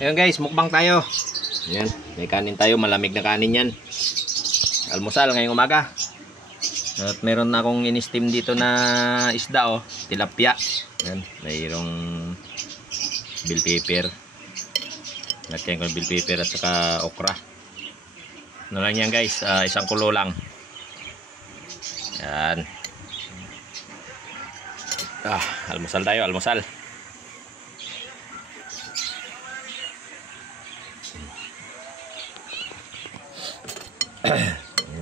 Ayun guys, mukbang tayo. Ayan, may kanin tayo, malamig na kanin yan. Almusal ngayong umaga. At meron na akong in-steam dito na isda, oh, tilapia. Ayan, mayroong bell pepper. Lagyan ko ng bell pepper at saka okra. Ano lang yan guys, isang kulo lang. Ayan. Almusal tayo, almusal.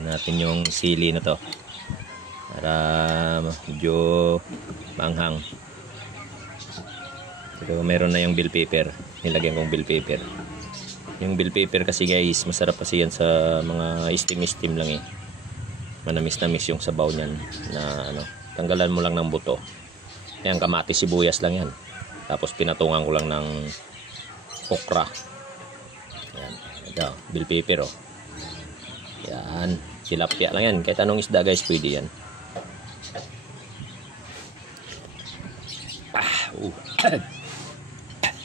Natin yung sili na to para medyo manghang. Pero meron na yung bell pepper, nilagyan kong bell pepper. Yung bell pepper kasi guys, masarap kasi yan sa mga steam lang eh. Manamis-namis yung sabaw niyan na ano, tanggalan mo lang ng buto. Yan, kamatis, sibuyas lang yan. Tapos pinatungan ko lang ng okra. Yan, ito, bell pepper oh. Yan, tilapia lang yan. Kahit anong isda guys, pwede yan.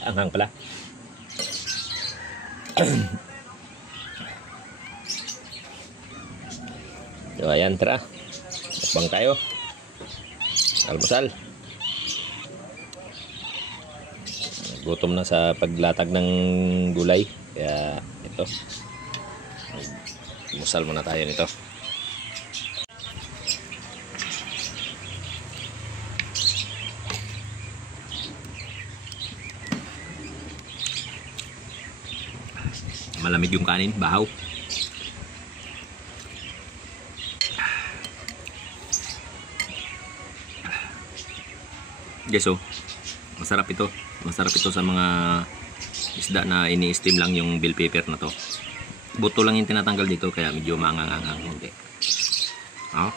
Anghang pala. So ayan, tara. Mukbang tayo. Almusal. Gutom na sa paglatag ng gulay. Kaya ito. Almusal muna tayo nito. Malamig yung kanin, bahaw. Guys, oh, masarap ito. Masarap ito sa mga isda na ini-steam lang yung bell pepper na to. Buto lang yung tinatanggal dito kaya medyo maangang-angang konti. Oh.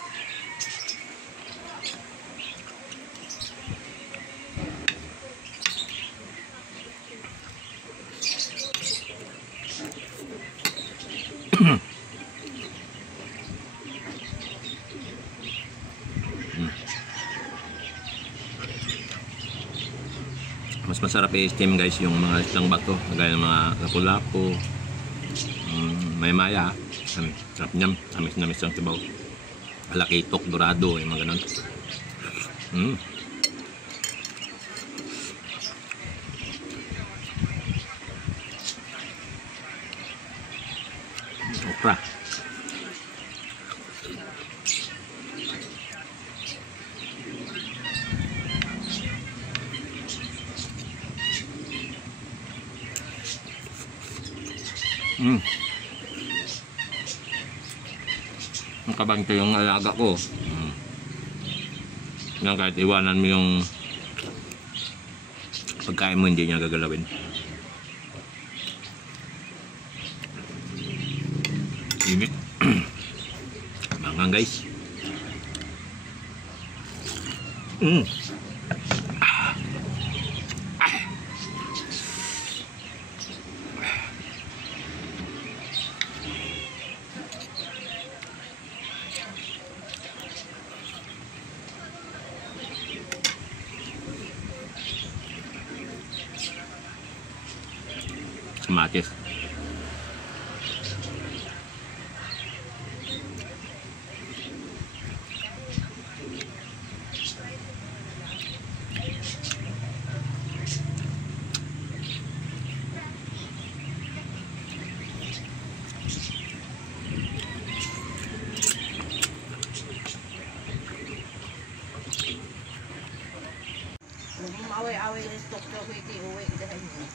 Mas masarap i-steam guys yung mga islang bato, kagaya ng mga lapu-lapu, maya-maya, sarap niyan, namis-namis ang tibaw, alakitok, dorado, yung mga ganun. Okra. Ang kabang ito yung alaga ko. Yan, kahit iwanan mo yung pagkain mo, hindi niya gagalawin. Init. Mangang guys. Kamatis. Away-away rin stok na uwi dahil mo.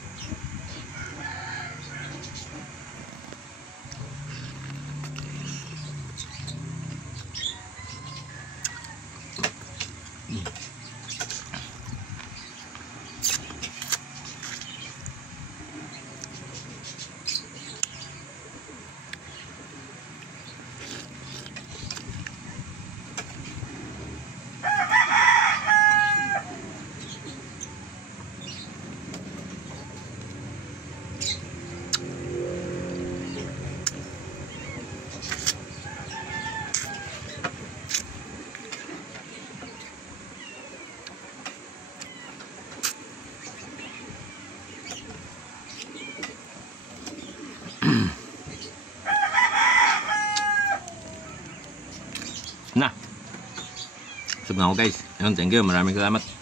Na. Sub na ako guys. Yun, thank you. Maraming salamat.